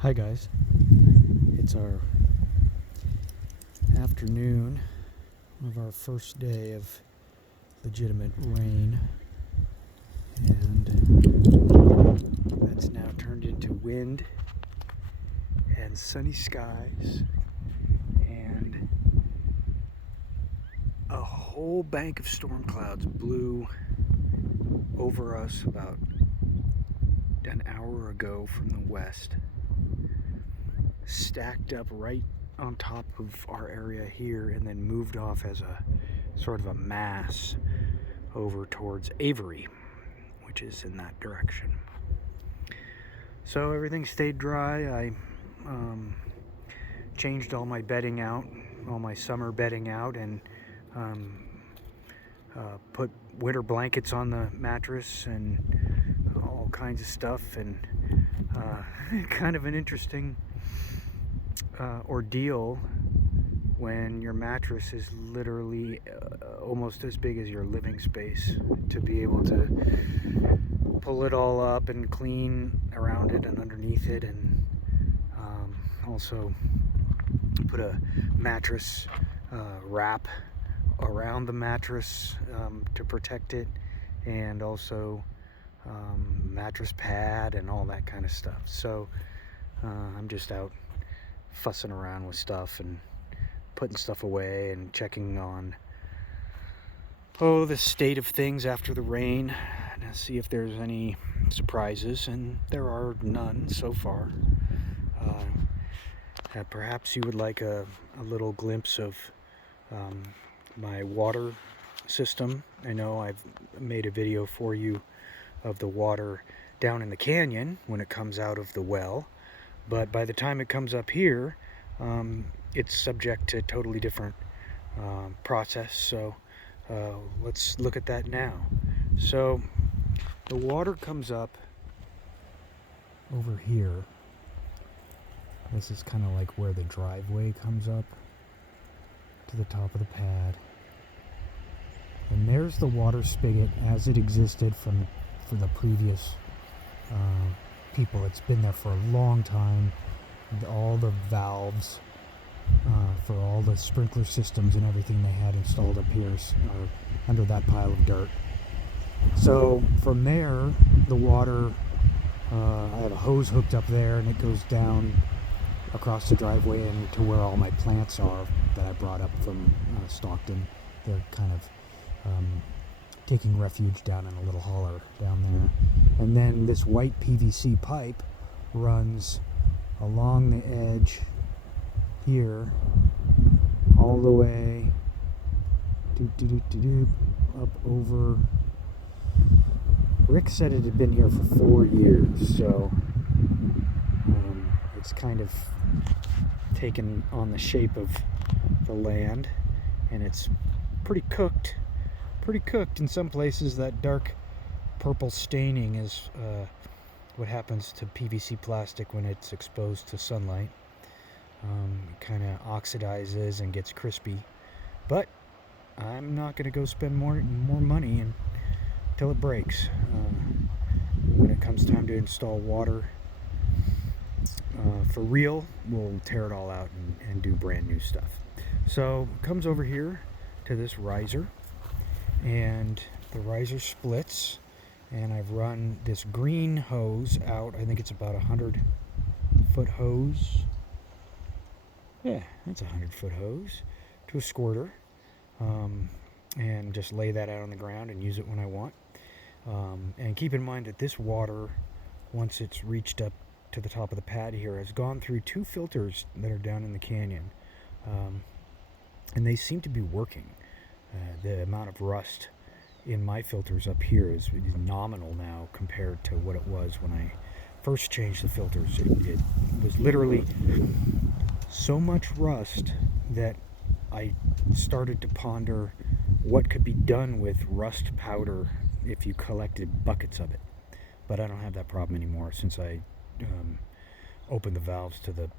Hi guys, it's our afternoon of our first day of legitimate rain, and that's now turned into wind and sunny skies and a whole bank of storm clouds blew over us about an hour ago from the west, stacked up right on top of our area here, and then moved off as a sort of a mass over towards Avery, which is in that direction. So everything stayed dry. I changed all my bedding out, all my summer bedding out, and put winter blankets on the mattress and all kinds of stuff, and kind of an interesting ordeal when your mattress is literally almost as big as your living space, to be able to pull it all up and clean around it and underneath it, and also put a mattress wrap around the mattress to protect it, and also mattress pad and all that kind of stuff. So I'm just out fussing around with stuff and putting stuff away and checking on the state of things after the rain to see if there's any surprises, and there are none so far. Perhaps you would like a little glimpse of my water system. I know I've made a video for you of the water down in the canyon when it comes out of the well, but by the time it comes up here, it's subject to totally different process. So let's look at that now. So the water comes up over here. This is kind of like where the driveway comes up to the top of the pad. And there's the water spigot as it existed for the previous people. It's been there for a long time. All the valves for all the sprinkler systems and everything they had installed up here are under that pile of dirt. So from there, the water, I have a hose hooked up there, and it goes down across the driveway and to where all my plants are that I brought up from Stockton. They're kind of taking refuge down in a little holler down there. And then this white PVC pipe runs along the edge here all the way up over. Rick said it had been here for 4 years, so it's kind of taken on the shape of the land, and it's pretty cooked. In some places, that dark purple staining is what happens to PVC plastic when it's exposed to sunlight. It kind of oxidizes and gets crispy, but I'm not going to go spend more money until it breaks. When it comes time to install water for real, we'll tear it all out and do brand new stuff. So it comes over here to this riser, and the riser splits, and I've run this green hose out. I think it's about 100-foot hose. Yeah, that's a 100-foot hose to a squirter, and just lay that out on the ground and use it when I want. And keep in mind that this water, once it's reached up to the top of the pad here, has gone through 2 filters that are down in the canyon, and they seem to be working. The amount of rust in my filters up here is nominal now compared to what it was when I first changed the filters. It was literally so much rust that I started to ponder what could be done with rust powder if you collected buckets of it. But I don't have that problem anymore since I opened the valves to the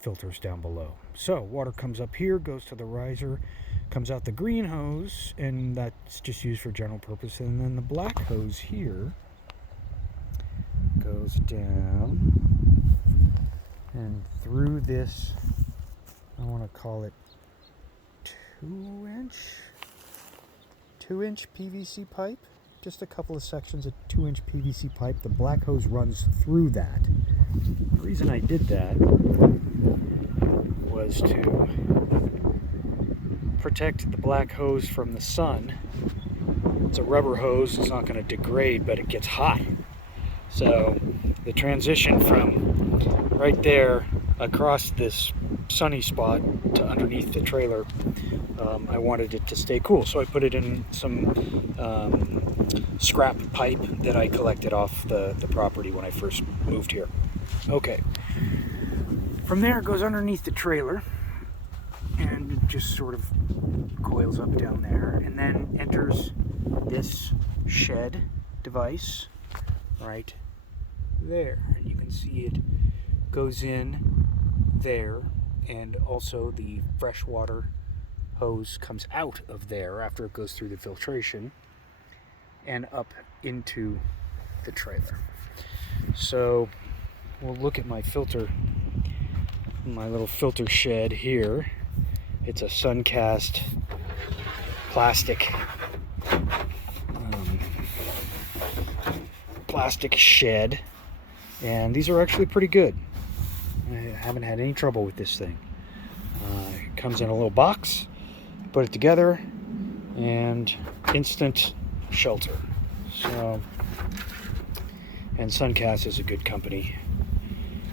filters down below. So water comes up here, goes to the riser, comes out the green hose, and that's just used for general purpose. And then the black hose here goes down this, I want to call it 2-inch PVC pipe. Just a couple of sections of 2-inch PVC pipe. The black hose runs through that. The reason I did that was to protect the black hose from the sun. It's a rubber hose, it's not going to degrade, but it gets hot. So the transition from right there across this sunny spot to underneath the trailer, I wanted it to stay cool. So I put it in some scrap pipe that I collected off the property when I first moved here. Okay. From there it goes underneath the trailer and it just sort of coils up down there and then enters this shed device right there. And you can see it goes in there, and also the freshwater hose comes out of there after it goes through the filtration and up into the trailer. So we'll look at my filter, my little filter shed here. It's a Suncast plastic shed, and these are actually pretty good. I haven't had any trouble with this thing. It comes in a little box, put it together, and instant shelter. So, and Suncast is a good company.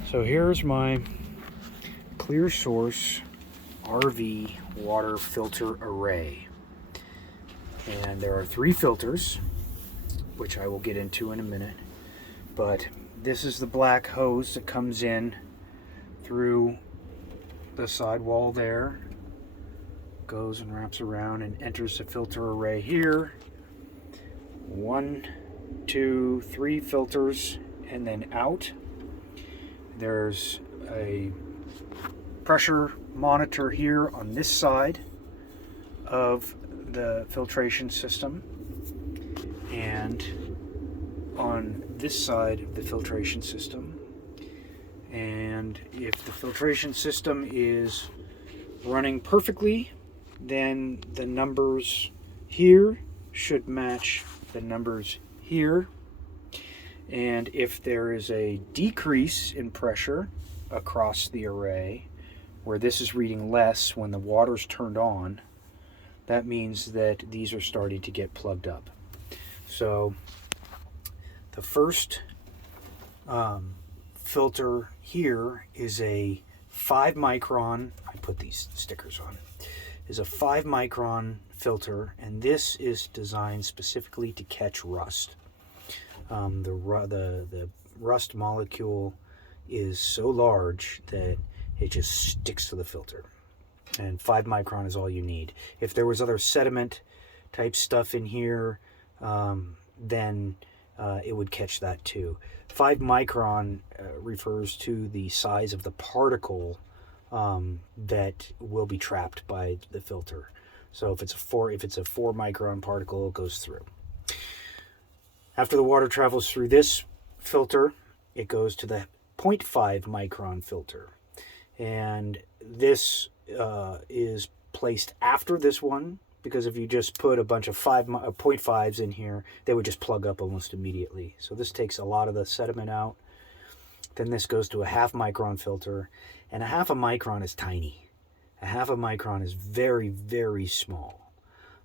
So here's my Clear Source RV water filter array. And there are 3 filters, which I will get into in a minute. But this is the black hose that comes in through the sidewall there, goes and wraps around and enters the filter array here. 1, 2, 3 filters, and then out. There's a pressure monitor here on this side of the filtration system, and on this side of the filtration system. And if the filtration system is running perfectly, then the numbers here should match the numbers here. And if there is a decrease in pressure across the array, where this is reading less when the water's turned on, that means that these are starting to get plugged up. So the first filter here is a 5 micron, I put these stickers on, is a 5 micron filter, and this is designed specifically to catch rust. The rust molecule is so large that it just sticks to the filter, and 5 micron is all you need. If there was other sediment type stuff in here, then it would catch that too. 5 micron refers to the size of the particle that will be trapped by the filter. So if it's a 4 micron particle, it goes through. After the water travels through this filter, it goes to the 0.5 micron filter, and this is placed after this one, because if you just put a bunch of 0.5s in here, they would just plug up almost immediately. So this takes a lot of the sediment out. Then this goes to a 0.5 micron filter, and a 0.5 micron is tiny. A 0.5 micron is very, very small.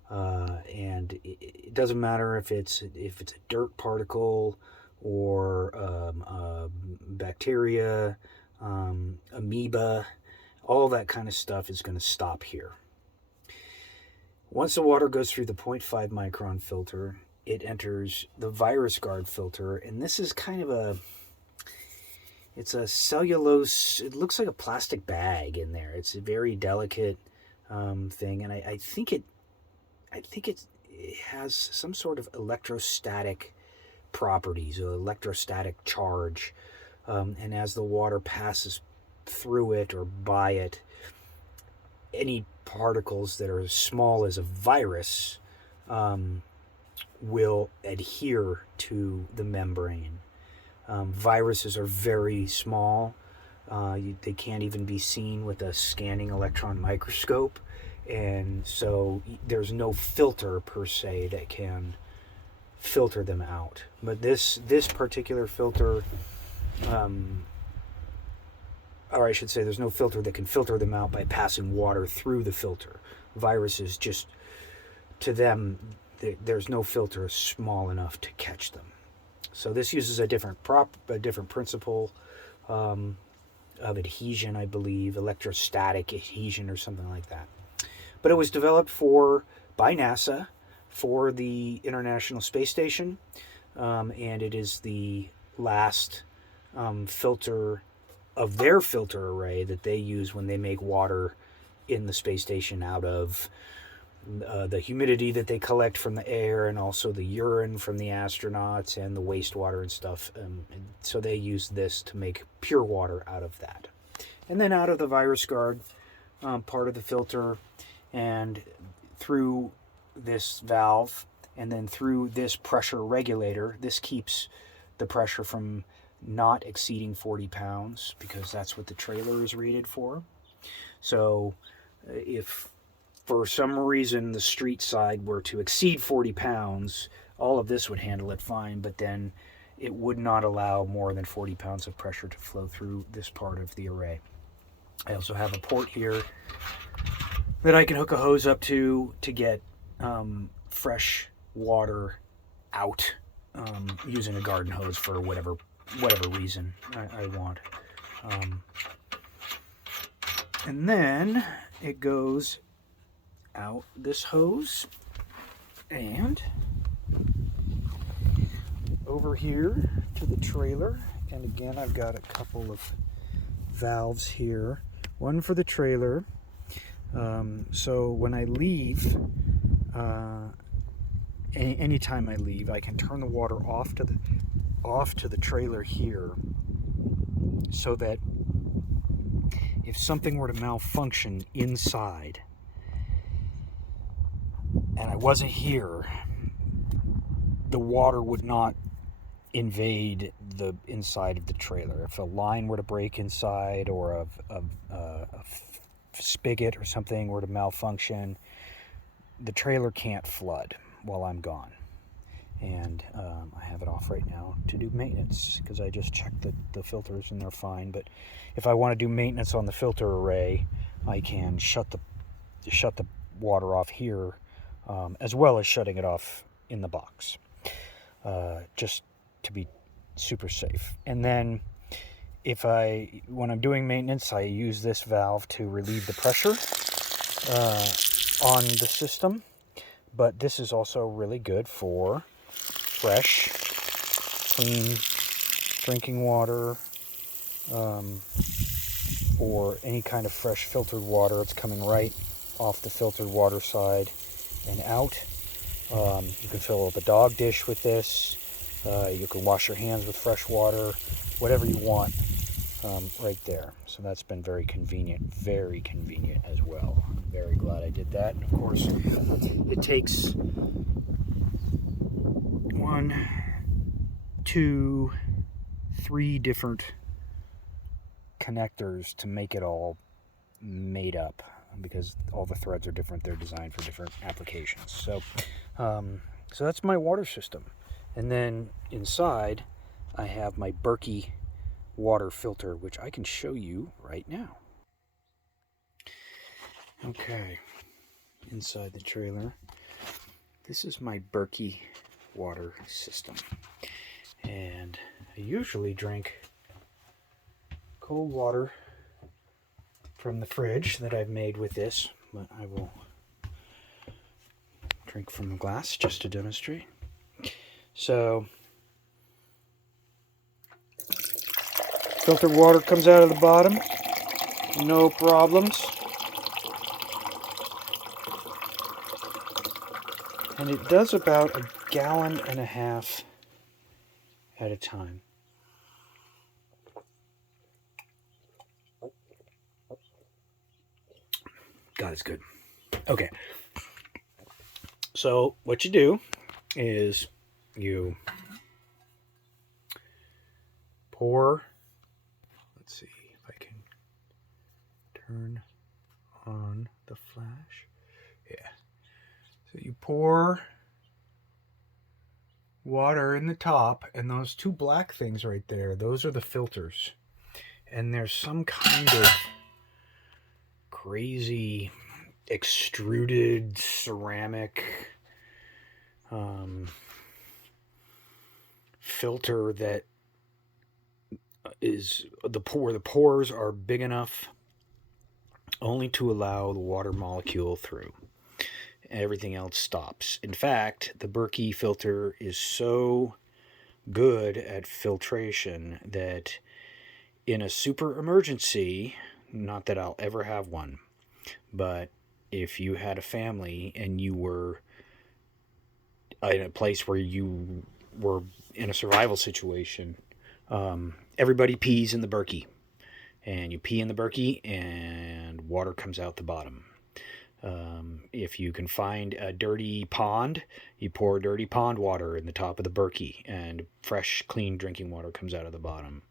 And it doesn't matter if it's a dirt particle or bacteria, amoeba, all that kind of stuff is going to stop here. Once the water goes through the 0.5 micron filter, it enters the VirusGuard filter, and this is kind of it's a cellulose, it looks like a plastic bag in there. It's a very delicate thing, and I think it has some sort of electrostatic properties, or electrostatic charge, and as the water passes through it or by it, any particles that are as small as a virus will adhere to the membrane. Viruses are very small. They can't even be seen with a scanning electron microscope, and so there's no filter per se that can filter them out. But this particular filter, or I should say, there's no filter that can filter them out by passing water through the filter. Viruses, just to them, there's no filter small enough to catch them. So this uses a different principle of adhesion, I believe, electrostatic adhesion or something like that. But it was developed by NASA for the International Space Station, and it is the last filter of their filter array that they use when they make water in the space station out of the humidity that they collect from the air, and also the urine from the astronauts and the wastewater and stuff. And so they use this to make pure water out of that. And then out of the virus guard part of the filter, and through this valve, and then through this pressure regulator. This keeps the pressure from not exceeding 40 pounds, because that's what the trailer is rated for. So if for some reason the street side were to exceed 40 pounds, all of this would handle it fine, but then it would not allow more than 40 pounds of pressure to flow through this part of the array. I also have a port here that I can hook a hose up to get fresh water out using a garden hose for whatever reason I want. And then it goes out this hose and over here to the trailer. And again, I've got a couple of valves here, one for the trailer. So when I leave, anytime I leave, I can turn the water off to the trailer here, so that if something were to malfunction inside and I wasn't here, the water would not invade the inside of the trailer. If a line were to break inside, or a spigot or something were to malfunction, the trailer can't flood while I'm gone. And I have it off right now to do maintenance, because I just checked the filters and they're fine. But if I want to do maintenance on the filter array, I can shut the water off here, as well as shutting it off in the box, just to be super safe. And then when I'm doing maintenance, I use this valve to relieve the pressure on the system. But this is also really good for fresh, clean drinking water, or any kind of fresh filtered water. It's coming right off the filtered water side and out. You can fill up a dog dish with this. You can wash your hands with fresh water, whatever you want, right there. So that's been very convenient as well. I'm very glad I did that. And of course, it takes 1, 2, 3 different connectors to make it all made up, because all the threads are different. They're designed for different applications. So that's my water system. And then inside, I have my Berkey water filter, which I can show you right now. Okay, inside the trailer, this is my Berkey water system. And I usually drink cold water from the fridge that I've made with this, but I will drink from a glass just to demonstrate. So, filtered water comes out of the bottom, no problems. And it does about 1.5 gallons at a time. God, it's good. Okay. So what you do is you pour, let's see if I can turn on the flash. Yeah. So you pour water in the top, and those two black things right there, those are the filters. And there's some kind of crazy extruded ceramic filter that is the pores are big enough only to allow the water molecule through. Everything else stops. In fact, the Berkey filter is so good at filtration that in a super emergency, not that I'll ever have one, but if you had a family and you were in a place where you were in a survival situation, everybody pees in the Berkey. And you pee in the Berkey and water comes out the bottom. If you can find a dirty pond, you pour dirty pond water in the top of the Berkey and fresh, clean drinking water comes out of the bottom.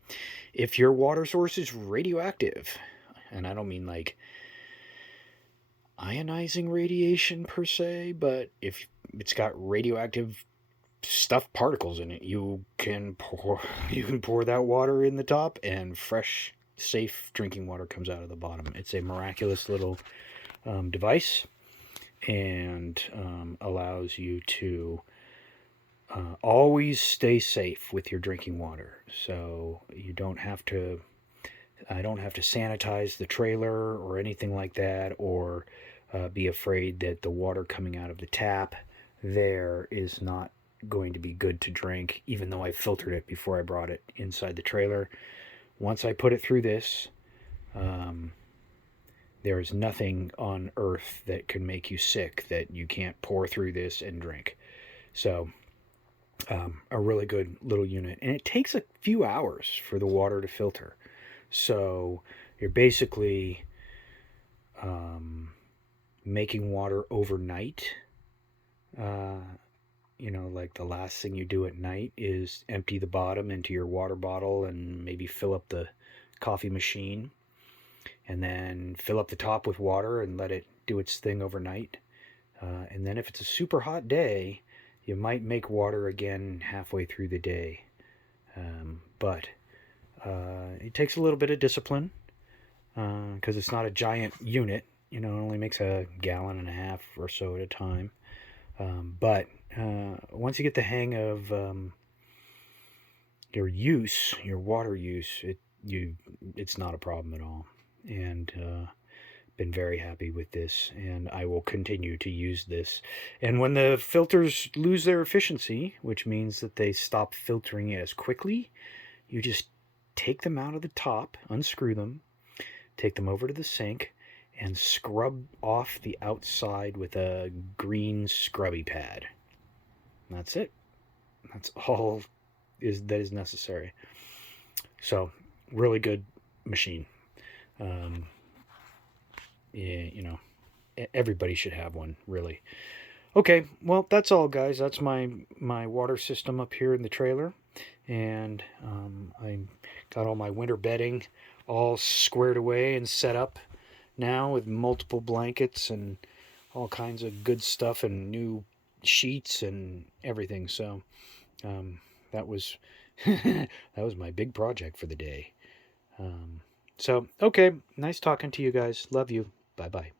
If your water source is radioactive, and I don't mean like ionizing radiation per se, but if it's got radioactive stuff particles in it, you can pour that water in the top and fresh, safe drinking water comes out of the bottom. It's a miraculous little device, and allows you to always stay safe with your drinking water. So you don't have to, I don't have to sanitize the trailer or anything like that, or be afraid that the water coming out of the tap there is not going to be good to drink, even though I filtered it before I brought it inside the trailer. Once I put it through this, there is nothing on earth that can make you sick that you can't pour through this and drink. So a really good little unit, and it takes a few hours for the water to filter. So you're basically making water overnight. Like the last thing you do at night is empty the bottom into your water bottle and maybe fill up the coffee machine, and then fill up the top with water and let it do its thing overnight. And then if it's a super hot day, you might make water again halfway through the day. But it takes a little bit of discipline, because it's not a giant unit. It only makes a gallon and a half or so at a time. But once you get the hang of your water use, it's not a problem at all. And been very happy with this, and I will continue to use this. And when the filters lose their efficiency, which means that they stop filtering as quickly, you just take them out of the top, unscrew them, take them over to the sink, and scrub off the outside with a green scrubby pad. That's it. That's all that is necessary. So, really good machine. Everybody should have one, really. Okay, well, that's all, guys. That's my water system up here in the trailer, and I got all my winter bedding all squared away and set up now with multiple blankets and all kinds of good stuff and new sheets and everything. So that was that was my big project for the day. So okay, nice talking to you guys. Love you. Bye bye.